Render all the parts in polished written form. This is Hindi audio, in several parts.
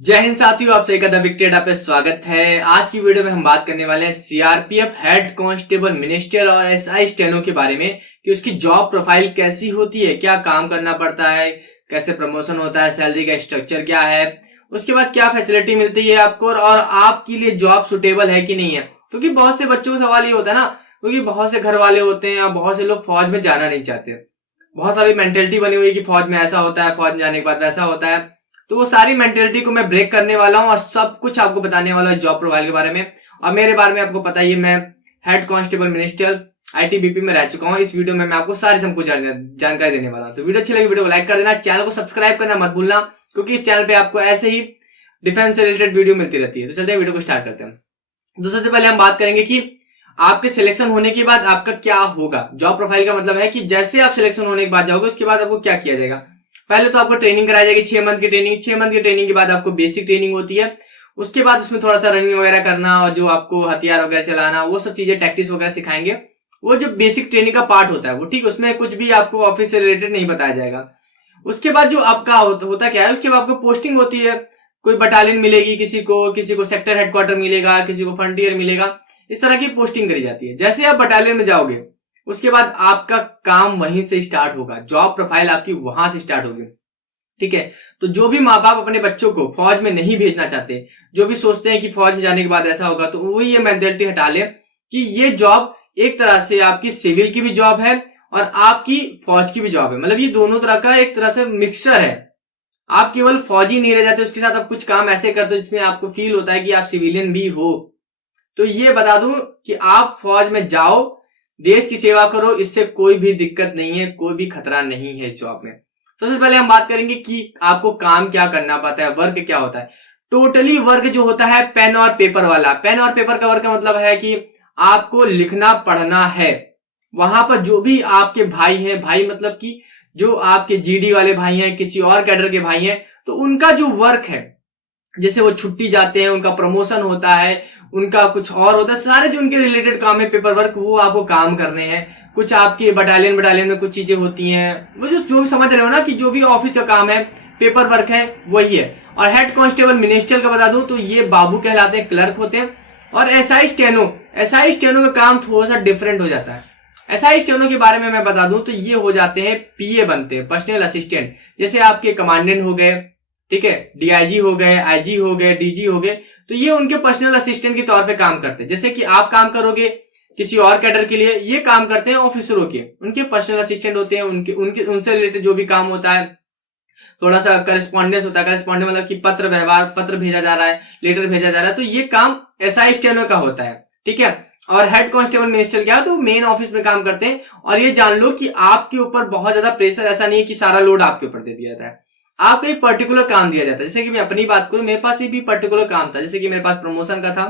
जय हिंद साथियों, आप सही का द बिग ट्रेडर पे स्वागत है। आज की वीडियो में हम बात करने वाले हैं सीआरपीएफ हेड कांस्टेबल मिनिस्टर और एसआई स्टेनो के बारे में कि उसकी जॉब प्रोफाइल कैसी होती है, क्या काम करना पड़ता है, कैसे प्रमोशन होता है, सैलरी का स्ट्रक्चर क्या है, उसके बाद क्या फैसिलिटी मिलती है आपको और आपके लिए जॉब सुटेबल है कि नहीं है। क्योंकि बहुत से बच्चों का सवाल ये होता है ना, क्योंकि बहुत से घर वाले होते हैं या बहुत से लोग फौज में जाना नहीं चाहते। बहुत सारी मेंटेलिटी बनी हुई है कि फौज में ऐसा होता है, फौज में जाने के बाद वैसा होता है। तो वो सारी मेंटेलिटी को मैं ब्रेक करने वाला हूं और सब कुछ आपको बताने वाला हूं जॉब प्रोफाइल के बारे में। और मेरे बारे में आपको पता ही है, मैं हेड कांस्टेबल मिनिस्टर आईटीबीपी में रह चुका हूं। इस वीडियो में मैं आपको सारी सब कुछ जानकारी देने वाला हूं। तो वीडियो अच्छी लगी वीडियो को लाइक कर देना, चैनल को सब्सक्राइब करना मत भूलना, क्योंकि इस चैनल पे आपको ऐसे ही डिफेंस से रिलेटेड वीडियो मिलती रहती है। तो चलते हैं वीडियो को स्टार्ट करते हैं। तो सबसे पहले हम बात करेंगे कि आपके सिलेक्शन होने के बाद आपका क्या होगा। जॉब प्रोफाइल का मतलब है कि जैसे आप सिलेक्शन होने के बाद जाओगे उसके बाद आपको क्या किया जाएगा। पहले तो आपको ट्रेनिंग कराई जाएगी 6 मंथ की ट्रेनिंग। 6 मंथ की ट्रेनिंग के बाद आपको बेसिक ट्रेनिंग होती है। उसके बाद उसमें थोड़ा सा रनिंग वगैरह करना और जो आपको हथियार वगैरह चलाना, वो सब चीजें टैक्टिक्स वगैरह सिखाएंगे। वो जो बेसिक ट्रेनिंग का पार्ट होता है वो ठीक, उसमें कुछ भी आपको ऑफिस से रिलेटेड नहीं बताया जाएगा। उसके बाद जो आपका होता क्या है, उसके बाद आपको पोस्टिंग होती है। कोई बटालियन मिलेगी, किसी को सेक्टर हेडक्वार्टर मिलेगा, किसी को फ्रंटियर मिलेगा। इस तरह की पोस्टिंग करी जाती है। जैसे आप बटालियन में जाओगे उसके बाद आपका काम वहीं से स्टार्ट होगा, जॉब प्रोफाइल आपकी वहां से स्टार्ट होगी। ठीक है। तो जो भी माँ बाप अपने बच्चों को फौज में नहीं भेजना चाहते, जो भी सोचते हैं कि फौज में जाने के बाद ऐसा होगा, तो वो ये मेंटालिटी हटा ले कि ये जॉब एक तरह से आपकी सिविल की भी जॉब है और आपकी फौज की भी जॉब है। मतलब ये दोनों तरह का एक तरह से मिक्सचर है। आप केवल फौजी नहीं रह जाते, उसके साथ आप कुछ काम ऐसे करते हो जिसमें आपको फील होता है कि आप सिविलियन भी हो। तो ये बता दूं कि आप फौज में जाओ, देश की सेवा करो, इससे कोई भी दिक्कत नहीं है, कोई भी खतरा नहीं है इस जॉब में। सबसे पहले हम बात करेंगे कि आपको काम क्या करना पड़ता है, वर्क क्या होता है। टोटली वर्क जो होता है पेन और पेपर वाला। पेन और पेपर का वर्क का मतलब है कि आपको लिखना पढ़ना है। वहां पर जो भी आपके भाई हैं, भाई मतलब कि जो आपके जीडी वाले भाई हैं, किसी और कैडर के भाई हैं, तो उनका जो वर्क है, जैसे वो छुट्टी जाते हैं, उनका प्रमोशन होता है, उनका कुछ और होता है, सारे जो उनके रिलेटेड काम है पेपर वर्क, वो आपको काम करने हैं। कुछ आपके बटालियन में कुछ चीजें होती हैं, वो जो भी समझ रहे हो ना कि जो भी ऑफिस का काम है, पेपर वर्क है, वही है। और हेड कांस्टेबल मिनिस्टर का बता दूं तो ये बाबू कहलाते हैं, क्लर्क होते हैं। और एसआई स्टेनो का काम थोड़ा सा डिफरेंट हो जाता है। एसआई स्टेनो के बारे में मैं बता दूं तो ये हो जाते हैं पीए बनते हैं, पर्सनल असिस्टेंट। जैसे आपके कमांडेंट हो गए, ठीक है, डीआईजी हो गए, आईजी हो गए, डीजी हो गए, तो ये उनके पर्सनल असिस्टेंट के तौर पे काम करते हैं। जैसे कि आप काम करोगे किसी और कैडर के लिए, ये काम करते हैं ऑफिसरों के, उनके पर्सनल असिस्टेंट होते हैं। उनके उनके उनसे रिलेटेड जो भी काम होता है, थोड़ा सा करस्पॉन्डेंस होता है। करस्पॉन्डेंस मतलब कि पत्र व्यवहार, पत्र भेजा जा रहा है, लेटर भेजा जा रहा है, तो ये काम एसआई स्टेनो का होता है। ठीक है। और हेड कांस्टेबल मिनिस्टर क्या है, तो मेन ऑफिस में काम करते हैं। और ये जान लो कि आपके ऊपर बहुत ज्यादा प्रेशर ऐसा नहीं है कि सारा लोड आपके ऊपर दे दिया जाता है। आपको एक पर्टिकुलर काम दिया जाता है। जैसे कि मैं अपनी बात करूं, मेरे पास ये भी पर्टिकुलर काम था। जैसे कि मेरे पास प्रमोशन का था,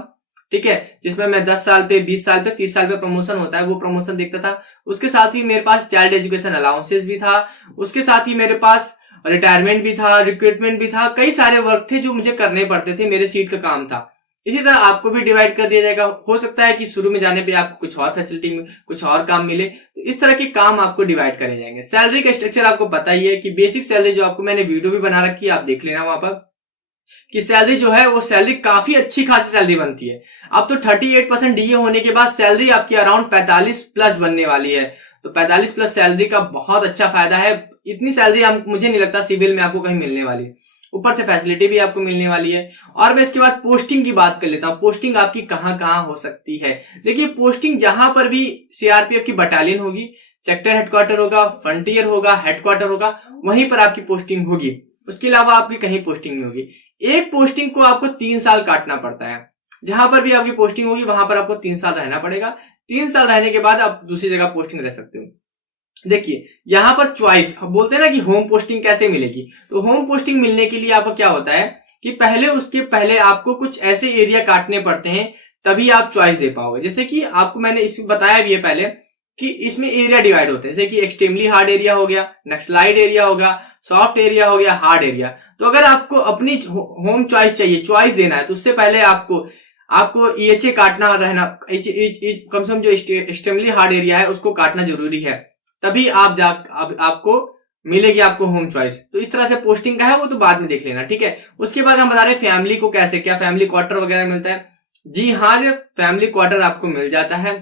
ठीक है, जिसमें मैं 10 साल पे, 20 साल पे, 30 साल पे प्रमोशन होता है, वो प्रमोशन देखता था। उसके साथ ही मेरे पास चाइल्ड एजुकेशन अलाउंसेस भी था। उसके साथ ही मेरे पास रिटायरमेंट भी था, रिक्रूटमेंट भी था। कई सारे वर्क थे जो मुझे करने पड़ते थे, मेरे सीट का काम था। इसी तरह आपको भी डिवाइड कर दिया जाएगा। हो सकता है कि शुरू में जाने पे आपको कुछ और फैसिलिटी, कुछ और काम मिले, तो इस तरह के काम आपको डिवाइड करे जाएंगे। सैलरी का स्ट्रक्चर आपको पता ही है कि बेसिक सैलरी जो आपको, मैंने वीडियो भी बना रखी है, आप देख लेना वहां पर, कि सैलरी जो है वो सैलरी काफी अच्छी खासी सैलरी बनती है। अब तो 38% डीए होने के बाद सैलरी आपकी अराउंड 45 प्लस बनने वाली है। तो 45 प्लस सैलरी का बहुत अच्छा फायदा है। इतनी सैलरी मुझे नहीं लगता सिविल में आपको कहीं मिलने वाली है। ऊपर से फैसिलिटी भी आपको मिलने वाली है। और मैं इसके बाद पोस्टिंग की बात कर लेता हूं। पोस्टिंग आपकी कहां कहां हो सकती है। देखिए, पोस्टिंग जहां पर भी सीआरपीएफ की बटालियन होगी, सेक्टर हेडक्वार्टर होगा, फ्रंटियर होगा, हेडक्वार्टर होगा, वहीं पर आपकी पोस्टिंग होगी। उसके अलावा आपकी कहीं पोस्टिंग नहीं होगी। एक पोस्टिंग को आपको 3 साल काटना पड़ता है। जहां पर भी आपकी पोस्टिंग होगी वहां पर आपको 3 साल रहना पड़ेगा। 3 साल रहने के बाद आप दूसरी जगह पोस्टिंग रह सकते हो। देखिए, यहां पर चॉइस बोलते हैं ना कि होम पोस्टिंग कैसे मिलेगी। तो होम पोस्टिंग मिलने के लिए आपको क्या होता है कि उसके पहले आपको कुछ ऐसे एरिया काटने पड़ते हैं, तभी आप चॉइस दे पाओगे। जैसे कि आपको मैंने इसमें बताया भी है पहले कि इसमें एरिया डिवाइड होते हैं। जैसे कि एक्सट्रीमली हार्ड एरिया हो गया, नक्सलाइट एरिया हो गया, सॉफ्ट एरिया हो गया, हार्ड एरिया। तो अगर आपको अपनी होम चॉइस चाहिए, चॉइस देना है, तो उससे पहले आपको ईएचए काटना रहना, कम से कम जो एक्सट्रीमली हार्ड एरिया है उसको काटना जरूरी है। तभी आपको मिलेगी आपको होम चॉइस। तो इस तरह से पोस्टिंग का है वो तो बाद में देख लेना, ठीक है। उसके बाद हम बता रहे हैं फैमिली को कैसे, क्या फैमिली क्वार्टर वगैरह मिलता है। जी हाँ, जब फैमिली क्वार्टर आपको मिल जाता है,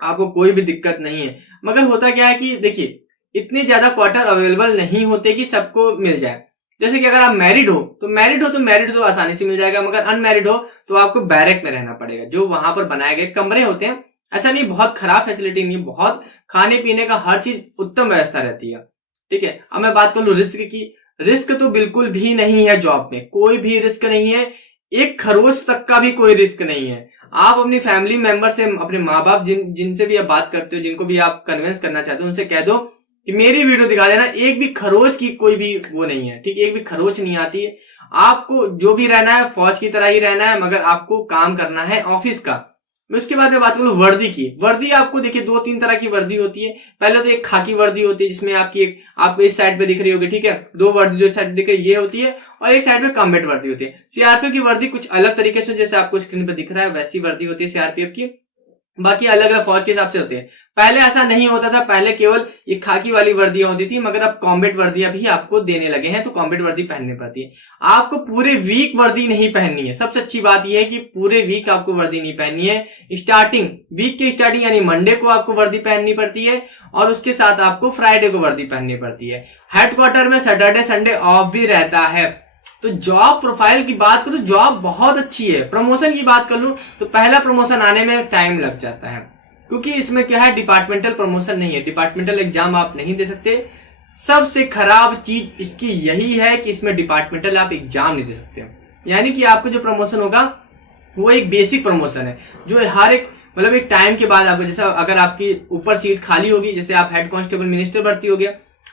आपको कोई भी दिक्कत नहीं है। मगर होता क्या है कि देखिए, इतने ज्यादा क्वार्टर अवेलेबल नहीं होते कि सबको मिल जाए। जैसे कि अगर आप मैरिड हो तो मैरिड तो आसानी से मिल जाएगा, मगर अनमैरिड हो तो आपको बैरक में रहना पड़ेगा। जो वहां पर बनाए गए कमरे होते हैं, ऐसा नहीं बहुत खराब फैसिलिटी नहीं है, बहुत खाने पीने का हर चीज उत्तम व्यवस्था रहती है, ठीक है। अब मैं बात कर लूं रिस्क की, रिस्क तो बिल्कुल भी नहीं है जॉब में, कोई भी रिस्क नहीं है, एक खरोच तक का भी कोई रिस्क नहीं है। आप अपनी फैमिली मेंबर से, अपने माँ बाप जिनसे भी आप बात करते हो, जिनको भी आप कन्विंस करना चाहते हो, उनसे कह दो कि मेरी वीडियो दिखा देना, एक भी खरोच की कोई भी वो नहीं है, ठीक है, एक भी खरोच नहीं आती है। आपको जो भी रहना है फौज की तरह ही रहना है, मगर आपको काम करना है ऑफिस का। उसके बाद में बात करूं वर्दी की। वर्दी आपको देखिए 2-3 तरह की वर्दी होती है। पहले तो एक खाकी वर्दी होती है, जिसमें आपकी एक आपको इस साइड पे दिख रही होगी, ठीक है, 2 वर्दी जो साइड दिख रही है ये होती है, और एक साइड पे कॉम्बैट वर्दी होती है। सीआरपीएफ की वर्दी कुछ अलग तरीके से, जैसे आपको स्क्रीन पे दिख रहा है वैसी वर्दी होती है सीआरपीएफ की, बाकी अलग अलग फौज के हिसाब से होती है। पहले ऐसा नहीं होता था, पहले केवल ये खाकी वाली वर्दियां होती थी, मगर अब कॉम्बैट वर्दियां भी आपको देने लगे हैं, तो कॉम्बैट वर्दी पहननी पड़ती है। आपको पूरे वीक वर्दी नहीं पहननी है, सबसे अच्छी बात यह है कि पूरे वीक आपको वर्दी नहीं पहननी है। स्टार्टिंग वीक की स्टार्टिंग यानी मंडे को आपको वर्दी पहननी पड़ती है, और उसके साथ आपको फ्राइडे को वर्दी पहननी पड़ती है। हेडक्वार्टर में सैटरडे संडे ऑफ भी रहता है। तो जॉब प्रोफाइल की बात करूं तो जॉब बहुत अच्छी है। प्रमोशन की बात कर लूं तो पहला प्रमोशन आने में टाइम लग जाता है, क्योंकि इसमें क्या है, डिपार्टमेंटल प्रमोशन नहीं है, डिपार्टमेंटल एग्जाम आप नहीं दे सकते। सबसे खराब चीज इसकी यही है कि इसमें डिपार्टमेंटल आप एग्जाम नहीं दे सकते, यानी कि आपको जो प्रमोशन होगा वो एक बेसिक प्रमोशन है, जो हर एक मतलब एक टाइम के बाद आपको, जैसे अगर आपकी ऊपर सीट खाली होगी, जैसे आप हेड कांस्टेबल मिनिस्टर भर्ती हो गया,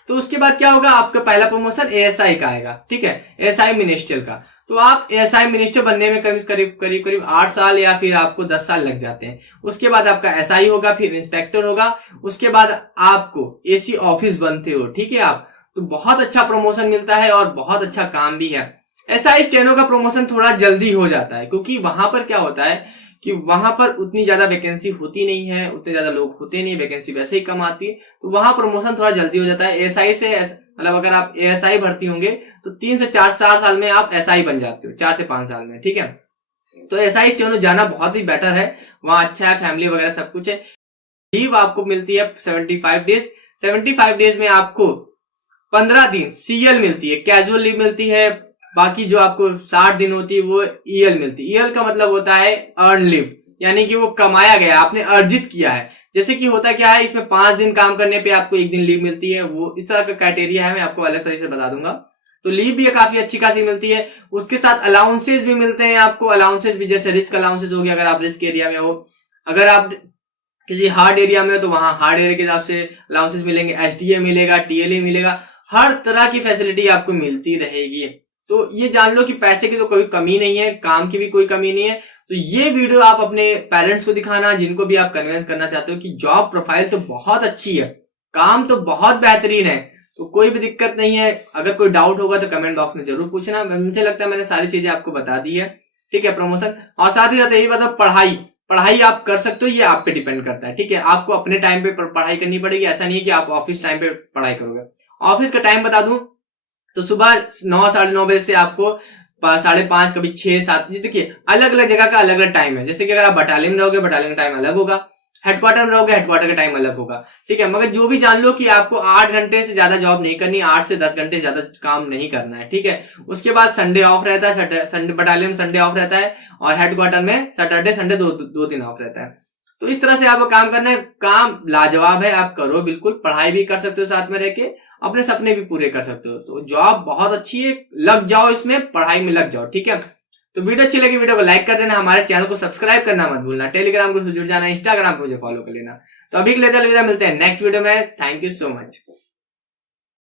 तो उसके बाद क्या होगा, आपका पहला प्रमोशन एएसआई का आएगा, ठीक है, एएसआई मिनिस्टर का। तो आप एएसआई मिनिस्टर बनने में करीब 8 साल या फिर आपको 10 साल लग जाते हैं। उसके बाद आपका एसआई होगा, फिर इंस्पेक्टर होगा, उसके बाद आपको एसी ऑफिस बनते हो, ठीक है आप। तो बहुत अच्छा प्रमोशन मिलता है और बहुत अच्छा काम भी है। एसआई स्टेनो का प्रमोशन थोड़ा जल्दी हो जाता है, क्योंकि वहां पर क्या होता है कि वहां पर उतनी ज्यादा वैकेंसी होती नहीं है, उतने ज्यादा लोग होते नहीं, वैकेंसी वैसे ही कम आती है, तो वहां प्रमोशन थोड़ा जल्दी हो जाता है। एएसआई से मतलब अगर आप एएसआई भर्ती होंगे तो 3 से 4 साल में आप एसआई बन जाते हो, 4 से 5 साल में, ठीक है। तो एसआई स्टेनो जाना बहुत ही बेटर है, वहां अच्छा है, फैमिली वगैरह सब कुछ है। लीव आपको मिलती है 75 डेज। 75 डेज में आपको 15 दिन सीएल मिलती है, कैजुअल लीव मिलती है, बाकी जो आपको 60 दिन होती है वो ईएल मिलती है। ईएल का मतलब होता है अर्न लीव, यानी कि वो कमाया गया, आपने अर्जित किया है। जैसे कि होता क्या है, इसमें 5 दिन काम करने पे आपको 1 दिन लीव मिलती है, वो इस तरह का क्राइटेरिया है, मैं आपको अलग तरीके से बता दूंगा। तो लीव भी काफी अच्छी खासी मिलती है। उसके साथ अलाउंसेस भी मिलते हैं आपको, अलाउंसेस भी, जैसे रिस्क अलाउंसेस हो गया, अगर आप रिस्क एरिया में हो, अगर आप किसी हार्ड एरिया में हो तो वहां हार्ड एरिया के हिसाब से अलाउंसेस मिलेंगे, एसडीए मिलेगा, टीएलए मिलेगा, हर तरह की फैसिलिटी आपको मिलती रहेगी। तो ये जान लो कि पैसे की तो कोई कमी नहीं है, काम की भी कोई कमी नहीं है। तो ये वीडियो आप अपने पेरेंट्स को दिखाना, जिनको भी आप कन्विंस करना चाहते हो कि जॉब प्रोफाइल तो बहुत अच्छी है, काम तो बहुत बेहतरीन है, तो कोई भी दिक्कत नहीं है। अगर कोई डाउट होगा तो कमेंट बॉक्स में जरूर पूछना। मुझे लगता है मैंने सारी चीजें आपको बता दी है, ठीक है। प्रमोशन और साथ ही साथ यही बताओ, पढ़ाई आप कर सकते हो, ये आप पे डिपेंड करता है, ठीक है। आपको अपने टाइम पे पढ़ाई करनी पड़ेगी, ऐसा नहीं है कि आप ऑफिस टाइम पे पढ़ाई करोगे। ऑफिस का टाइम बता दूं तो सुबह 9 साढ़े 9 बजे से आपको 5:30, कभी 6-7, देखिए अलग अलग जगह का अलग अलग टाइम है। जैसे कि अगर आप बटालियन में रहोगे, बटालियन का टाइम अलग होगा, हेडक्वार्टर में रहोगे, हेडक्वार्टर का टाइम अलग होगा, ठीक है। मगर जो भी जान लो कि आपको 8 घंटे से ज्यादा जॉब नहीं करनी, 8 से 10 घंटे ज्यादा काम नहीं करना है, ठीक है। उसके बाद संडे ऑफ रहता है, संडे बटालियन में संडे ऑफ रहता है, और हेडक्वार्टर में सैटरडे संडे 2 दिन ऑफ रहता है। तो इस तरह से आपको काम करना है, काम लाजवाब है, आप करो बिल्कुल, पढ़ाई भी कर सकते हो, साथ में रह के अपने सपने भी पूरे कर सकते हो। तो जॉब बहुत अच्छी है, लग जाओ इसमें, पढ़ाई में लग जाओ, ठीक है। तो वीडियो अच्छी लगी वीडियो को लाइक कर देना, हमारे चैनल को सब्सक्राइब करना मत भूलना, टेलीग्राम ग्रुप से जुड़ जाना, इंस्टाग्राम पे मुझे फॉलो कर लेना। तो अभी के लिए अलविदा, मिलते हैं नेक्स्ट वीडियो में। Thank you so much.